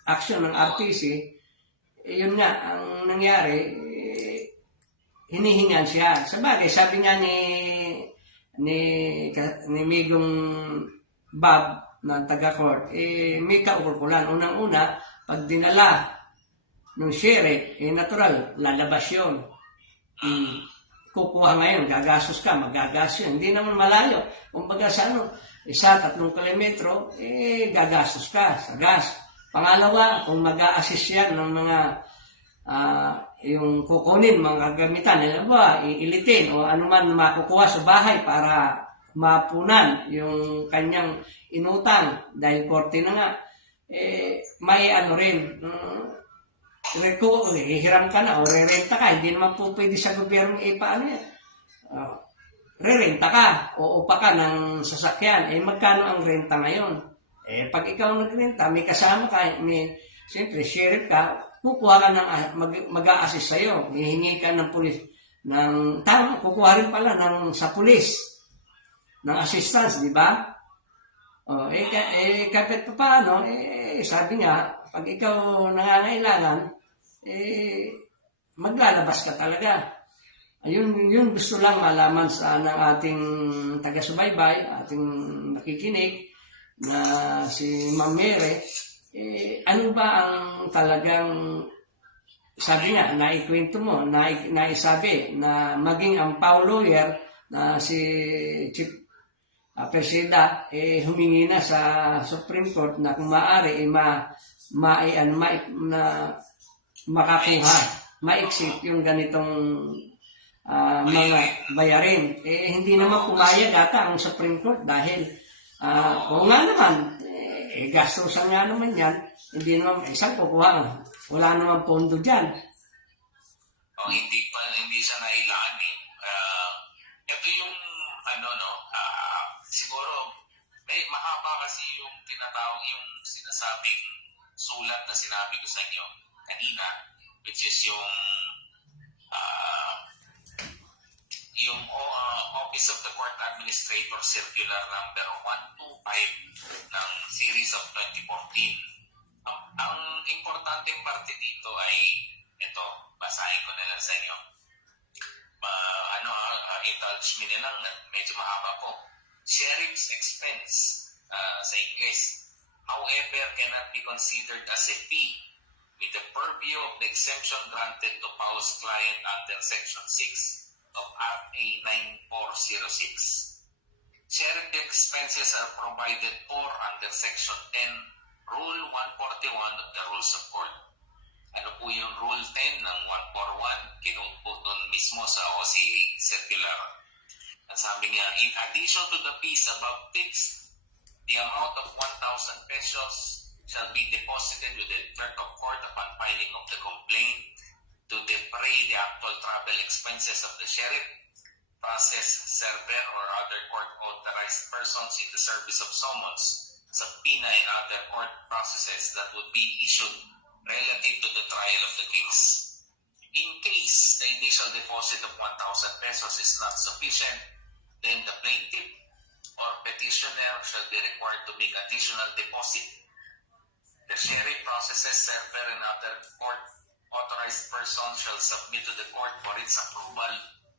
action ng RTC, yun nga, ang nangyari, hinihingan siya. Sabagay, sabi nga ni Migong Bob na taga-court, may kaukulkulan. Unang-una, pag dinala ng sheriff, natural, lalabas yun. kukuha ngayon, gagastos ka, magagastos yun. Hindi naman malayo. Kumbaga sa 3 kilometro, gagastos ka sa gas. Pangalawa, kung mag-a-assist yan ng mga yung kukunin, mga kagamitan, iilitin o anuman makukuha sa bahay para mapunan yung kanyang inutang dahil korte na nga, may rin, hihiram ka na o rerenta ka, hindi naman po pwede sa gobyerno paano yan. Rerenta ka o upa ka ng sasakyan, magkano ang renta ngayon? Pag ikaw nagrenta, may kasama ka, siyempre sheriff ka, kukuha ka ng mag-a-assist sa'yo, hihingi ka ng pulis, kukuha rin pala sa pulis, ng assistance, di ba? Kahit pa paano, sabi nga, pag ikaw nangangailangan, maglalabas ka talaga. Yun gusto lang malaman sa ng ating taga-subaybay, ating nakikinig, na si Ma'am Mere, ano ba ang talagang, sabi nga, naikwento mo, naisabi, na maging ang PAW lawyer, na si Chief Persida, humingi na sa Supreme Court na kung maaari, makakuha, ma-exit yung ganitong mga bayarin. Hindi naman pumayag ata ang Supreme Court dahil, o nga naman, gastusan nga naman yan, hindi naman, isang kukuha, wala naman pondo dyan. Hindi siya nailaan ito yung, siguro, mahaba kasi yung tinatawag, yung sinasabing sulat na sinabi ko sa inyo kanina, which is yung Office of the Court Administrator Circular number 125 ng series of 2014. Ang importanteng parte dito ay ito, basahin ko na lang sa inyo. Indulge me na lang, medyo mahaba po. Sheriff's expense sa English, however, cannot be considered as a fee with the purview of the exemption granted to PAW's client under Section 6 of RA 9406. Sheriff expenses are provided for under Section 10, Rule 141 of the Rules of Court. Ano po yung Rule 10 ng 141? Kinote po doon mismo sa OCA Circular. Ang sabi niya, in addition to the fees above fixed, the amount of 1,000 pesos shall be deposited with the clerk of court upon filing of the complaint to defray the actual travel expenses of the sheriff, process server, or other court-authorized persons in the service of summons, subpoena, and other court processes that would be issued relative to the trial of the case. In case the initial deposit of 1,000 pesos is not sufficient, then the plaintiff or petitioner shall be required to make additional deposit. The sheriff, processes server, and other court-authorized persons shall submit to the court for its approval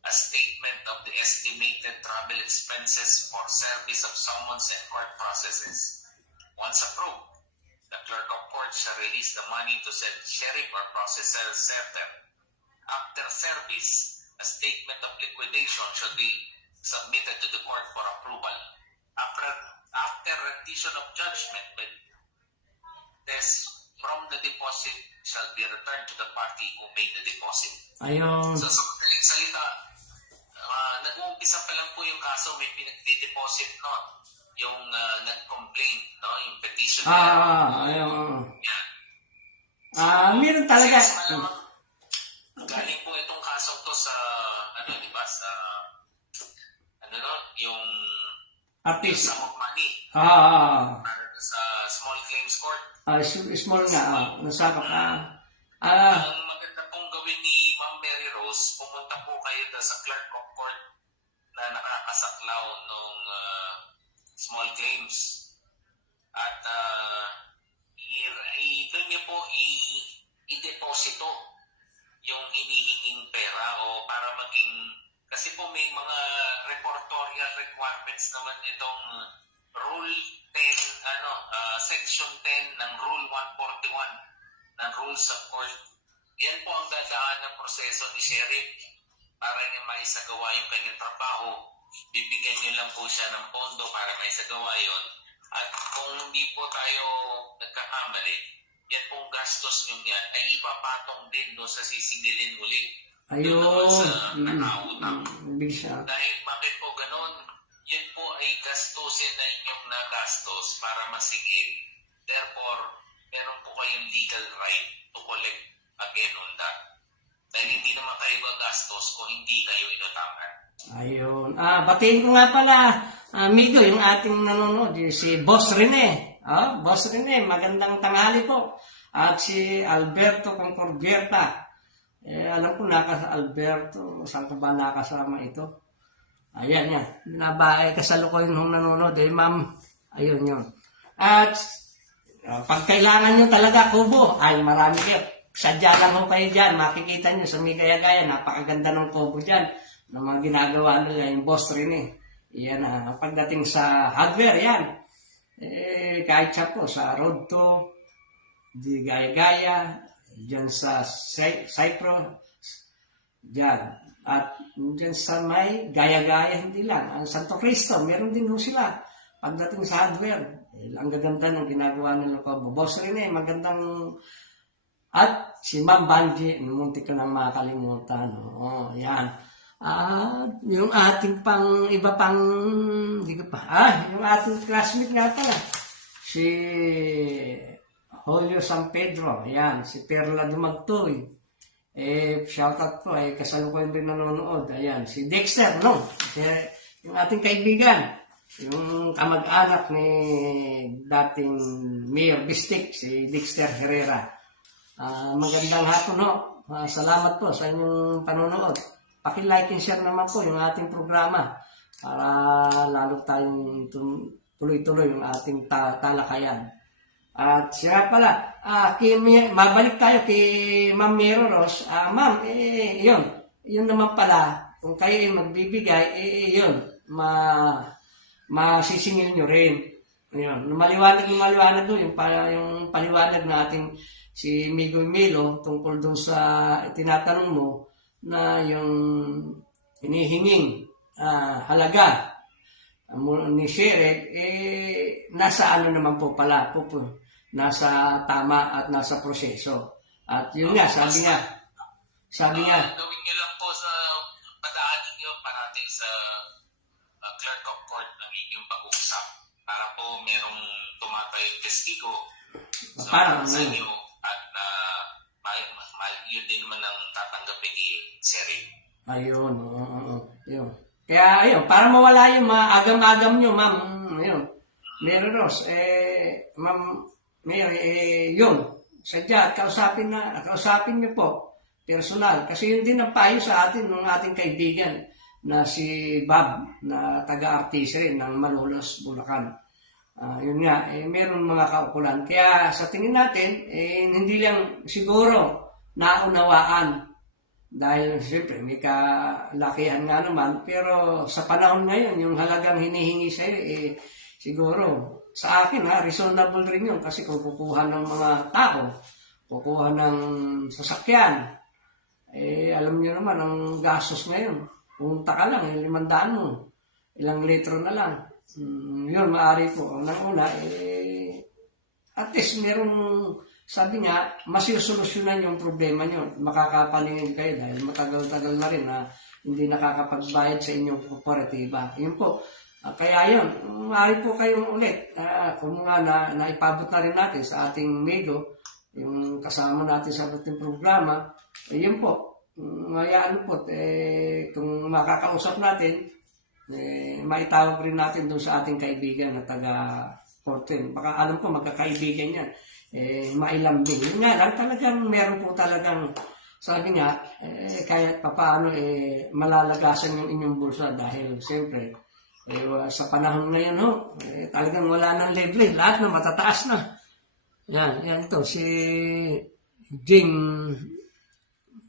a statement of the estimated travel expenses for service of summons and court processes. Once approved, the clerk of court shall release the money to said sheriff or processor server. After service, a statement of liquidation shall be submitted to the court for approval. After rendition of judgment, this from the deposit shall be returned to the party who made the deposit. Ayun. So sa madaling salita, nag-uumpisa pa lang po yung kaso, may pinag-deposit, no? Yung nag-complain, no? Yung petitioner. Ayun. Yan. Meron talaga. Galing po itong kasong to sa, di ba, sa, yung artist. Sum of money. Sa small claims court. Small nga, nasakap na. Ang maganda pong gawin ni Ma'am Mary Rose, pumunta po kayo sa clerk of court na nakakasaklaw nung small claims. At doon niyo po i-deposito yung hinihinging pera o para maging, kasi po may mga reportorial requirements naman itong Rule 10, Section 10 ng Rule 141 ng Rules of Court. Yan po ang dadaan ng proseso ni Sheriff para niya maisagawa yung kanyang trabaho. Bibigyan niyo lang po siya ng pondo para maisagawa yun. At kung hindi po tayo nagkakamali, yan pong gastos nyo yan ay ipapatong din doon sa sisingilin ulit. Doon naman sa nakautang. Dahil bakit po ganon? Yan po ay gastusin na inyong nagastos para masigil. Therefore, meron po kayong legal right to collect again on that. Dahil hindi naman kayo gagastos kung hindi kayo inutangan. Ayun. Batiin ko nga pala, amigo, yung ating nanonood, si Boss Rene. Boss Rene, magandang tanghali po. At si Alberto Concordierta. Alam ko Alberto, saan ka ba nakasama ito? Ayan yan. Kasalukuyan nung nanonood. Ma'am, ayun yun. At pag kailangan nyo talaga kubo, ay marami kayo. Sadya lang ho kayo dyan. Makikita nyo sa Migaya-Gaya, napakaganda ng kubo dyan. Na mga ginagawa nila yung Boss Rene. Yan, pagdating sa hardware, yan. Kahit siya po, sa Road to, di Gaya-Gaya, dyan sa Cypro, dyan. At dyan sa may Gaya-Gaya, hindi lang. Ang Santo Cristo, meron din ho sila. Pagdating sa hardware, ang gaganda ng ginagawa nila ko. Boss Rene, magandang... At si Ma'am Banji, munti ko nang makalimutan. Yan. Yung ating iba pang, hindi ko pa, yung ating classmate nga pala, si Julio San Pedro, yan, si Perla Dumagtoy, shoutout po, kasalukuyan din nanonood, ayan, si Dexter, no, yung ating kaibigan, yung kamag-anak ni dating Mayor Bistik, si Dexter Herrera. Magandang hapon, no, salamat po sa inyong panonood. Paki-like and share naman po yung ating programa para lalo tayong tuloy-tuloy yung ating talakayan. At siya pala, mabalik tayo kay Ma'am Mero Ros. Ma'am, yun naman pala, kung kayo ay magbibigay, yun, masisingil nyo rin. Yun, maliwanag doon, yung paliwanag na ating si Migo Milo tungkol doon sa tinatanong mo, na yung hinihinging halaga ni Sherek, nasa ano naman po pala, nasa tama at nasa proseso. At yun nga, sabi niya, gawin niyo lang po sa padaanin niyo parating sa clerk of court ang inyong pag-uusap para po merong tumatayong testigo sa inyo at yun din naman ang tatanggapin ni Sherek. Ayun, yun. Kaya ayun, para mawala yung mga agam-agam nyo, ma'am, ayun, Mary Rose, ma'am, Mary, yun, sadya, kausapin nyo po, personal, kasi yun din ang payo sa atin, ng ating kaibigan, na si Bob, na taga-artist rin, ng Malolos, Bulacan. Yun nga, meron mga kaukulan. Kaya sa tingin natin, hindi lang siguro naunawaan, dahil siyempre may kalakihan nga naman, pero sa panahon ngayon, yung halagang hinihingi sa'yo, siguro, sa akin reasonable rin yun, kasi kung kukuha ng mga tao, kukuha ng sasakyan, alam nyo naman, ang gastos ngayon, punta ka lang, 500 mo, ilang litro na lang, yun, maaari po, unang-una, at least merong, sabi nga, masisolusyonan yung problema nyo. Makakapaningin kayo dahil matagal-tagal na rin na hindi nakakapagbayad sa inyong kooperatiba. Yun po. Kaya yun, maaari po kayong ulit. Kung nga naipabot na rin natin sa ating Migo, yung kasama natin sa ating programa, yun po. Ngayaan po, kung makakausap natin, maitawag rin natin doon sa ating kaibigan na taga-Fortin. Baka alam ko, magkakaibigan yan. Mailambing. Yun nga lang, talagang meron po talagang, sabi nga, kahit papaano, malalagasan yung inyong bulsa dahil siyempre, sa panahon na yun, talagang wala nang level, lahat na matataas na. Yan to, si Jing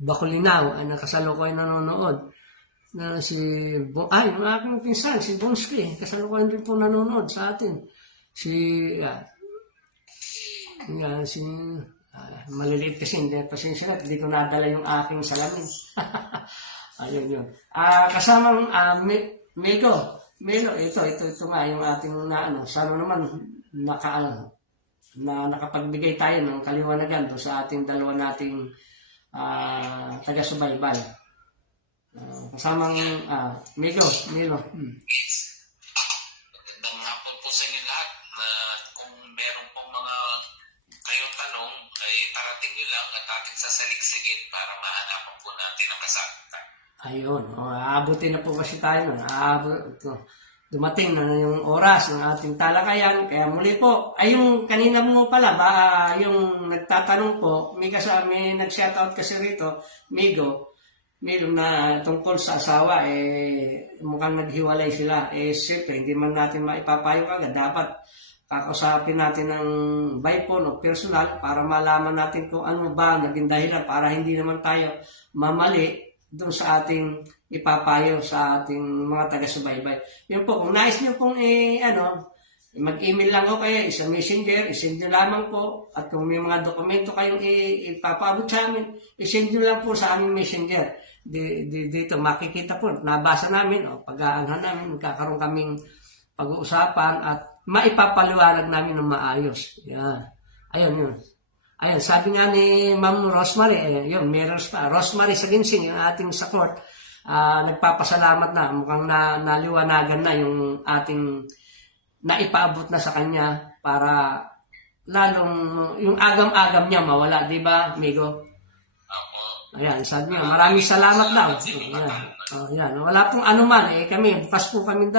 Bacolinaw, nakasalukuyan nanonood, na yung aking pinsan, si Bonski, kasalukuyan din po nanonood sa atin. Maliliit kasi, hindi pasensya na, hindi ko nadala yung aking salamin. Ayun yun. Kasamang Mego, ito nga yung ating sana naman nakapagbigay tayo ng kaliwanagan doon sa ating dalawa nating taga-subaybay. Kasamang Mego. Magandang hapon po sa inyo lahat na kung meron pong mga kayong tanong ay parating nyo lang at ating sasaligsigin para mahanapan po natin ang kasagutan. Ayun, aabutin na po kasi tayo. Dumating na yung oras ng ating talakayan. Kaya muli po, ay yung kanina mo pala, yung nagtatanong po, may nag-shoutout kasi rito, Migo na tungkol sa asawa, mukhang naghiwalay sila. Siyempre, hindi man natin maipapayo agad. Dapat kakausapin natin ng by phone o personal para malaman natin kung ano ba naging dahilan para hindi naman tayo mamali doon sa ating ipapayo sa ating mga taga-subaybay. Yun po, kung nais nyo pong mag-email lang ko kayo sa Messenger, isend nyo lamang po. At kung may mga dokumento kayong ipapaabot sa amin, isend nyo lang po sa aming Messenger. Dito makikita po, nabasa namin, pag-aanhan namin, magkakaroon kaming pag-uusapan at maipapaliwanag namin ng maayos. Yan. Ayun yun. Ayun, sabi nga ni Ma'am Rosemary, meron pa, Rosemary Salinsing, yung ating sa court, nagpapasalamat na, mukhang naliwanagan na yung ating naipaabot na sa kanya para lalong yung agam-agam niya mawala, di ba, Migo? Ayan, sabi nga, maraming salamat daw. Ayan, wala pong anuman, kami, bukas po kami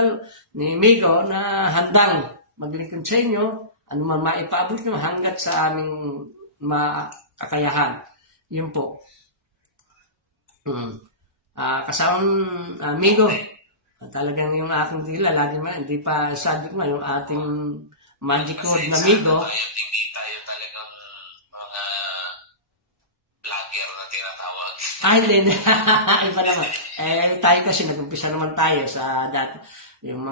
ni Migo na handang maglingkod sa inyo, anuman maipaabot nyo hanggat sa aming makakayahan. Yun po. Kasamang Migo, talagang yung aking dila, lagi hindi pa sabi ko yung ating magic word na Migo. Hindi tayo talagang mga vlogger na tinatawag. Hindi. Iba naman. Tayo kasi nag-umpisa naman tayo sa dati. Yung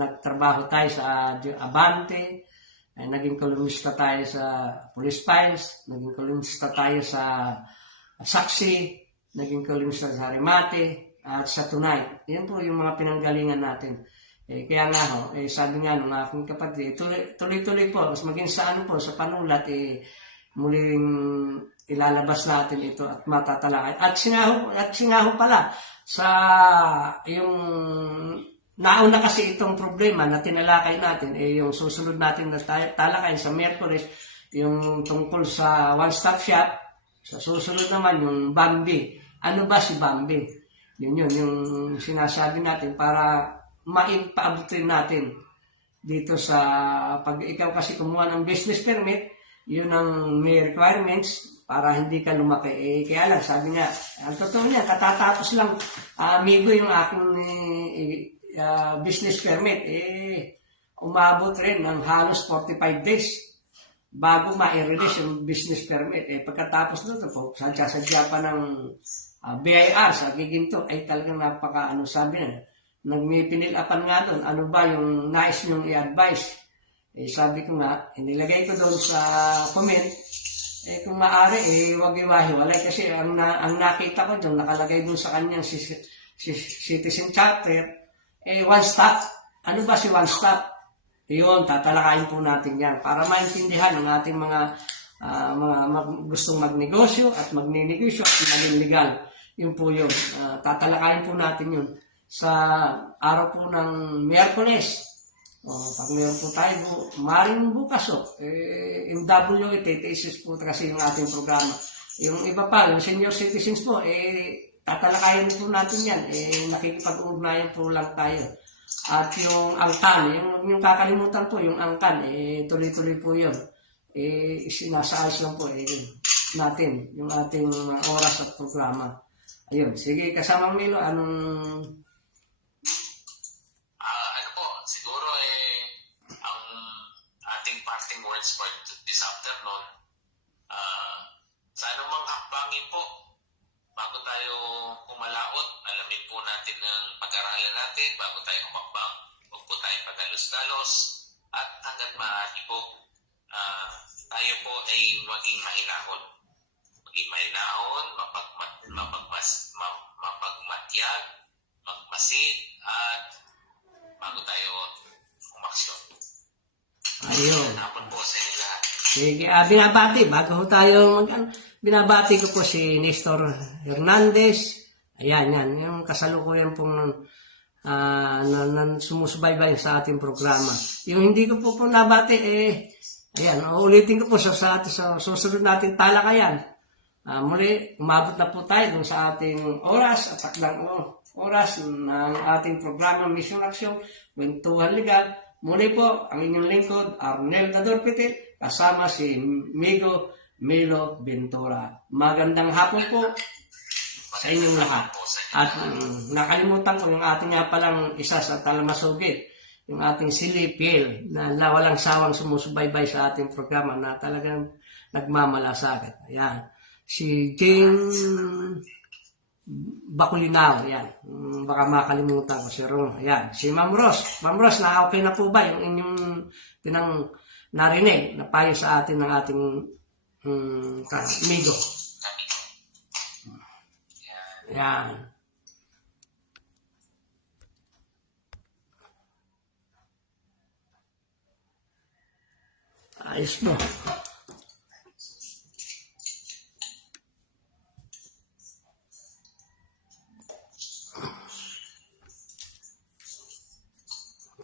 nagtrabaho tayo sa Abante, naging kolumnista tayo sa Police Files, naging kolumnista tayo sa Saksi, naging kolumnista sa Remate, at sa Tonight. Yan po yung mga pinanggalingan natin. Kaya nga sabi nga nung aking kapatid, tuloy-tuloy po, maging sa sa panulat, muling ilalabas natin ito at matatalakay. At singaho pala sa yung nauna kasi itong problema na tinalakay natin, yung susunod natin na talakay sa Merkules, yung tungkol sa one-stop shop. Sa susunod naman yung Bambi. Ano ba si Bambi? Yun yung sinasabi natin para maipaabot natin dito sa pag ikaw kasi kumuha ng business permit, yun ang may requirements para hindi ka lumaki. Kaya lang, sabi nga, ang totoo niya, katatapos lang, amigo yung aking business permit, umabot rin ng halos 45 days bago ma-release yung business permit. Pagkatapos nito po, sadya pa ng BIR sa giginto, ay talagang sabi na, nagmipinilapan nga doon, ano ba yung nais nyong i-advise? Sabi ko nga, inilagay ko doon sa comment, kung maaari, wag iwahiwalay kasi ang nakita ko doon, nakalagay doon sa kanyang citizen charter, one stop. Ano ba si one stop? Yun, tatalakayin po natin yan para maintindihan ng ating mga gustong magnegosyo at magninegosyo at maging legal. Yun po yun. Tatalakayin po natin yun sa araw po ng Miyerkules. Pag meron po tayo, maring bukas yung WIT, po kasi yung ating programa. Yung iba pa, yung senior citizens po, tatalakayin po natin yan. Nakikipag-ugnayan po lang tayo. At yung angkan, yung kakalimutan po, yung angkan, tuloy-tuloy po yun. Sinasaayos lang po natin, yung ating oras at programa. Ayun, sige, kasamang Milo, anong... Siguro ang ating parting words for this afternoon, sa anumang hakbangin po, bago tayo kumalaot, alamin po natin ang pag-aralan natin, bago tayo humakbang, huwag po tayo pagalos-galos, at hanggat maaari po, tayo po ay maging mahinahon. Maging mahinahon, mapagmatyag, masjid at bago tayo umaksyon. Ayun. Hapon po sa inyo lahat. Sige, binabati. Bago ho tayo binabati ko po si Nestor Hernandez. Ayan, yan. Yung kasalukuyan pong sumusubaybay sa ating programa. Yung hindi ko po nabati, ayan, uulitin ko po sa susunod nating talakayan. Muli, umabot na po tayo dun sa ating oras at takdang oras ng ating programa Mission Action, Kwentuhan Legal. Muli po, ang inyong lingkod, Arnel Dadorpite, kasama si Migo Milo Ventura. Magandang hapon po sa inyong lahat. At nakalimutan ko yung ating nga palang isa sa talamasugid, yung ating silipil na walang sawang sumusubaybay sa ating programa na talagang nagmamalasakit. Ayan. Si Jane Bakulinaw, yan. Baka makalimutan ko si Ron. Ayan. Si Ma'am Ros. Ma'am Ros, na okay na po ba yung inyong narinig na payo sa atin ng ating amigo? Ayan. Ayos mo.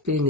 Pini.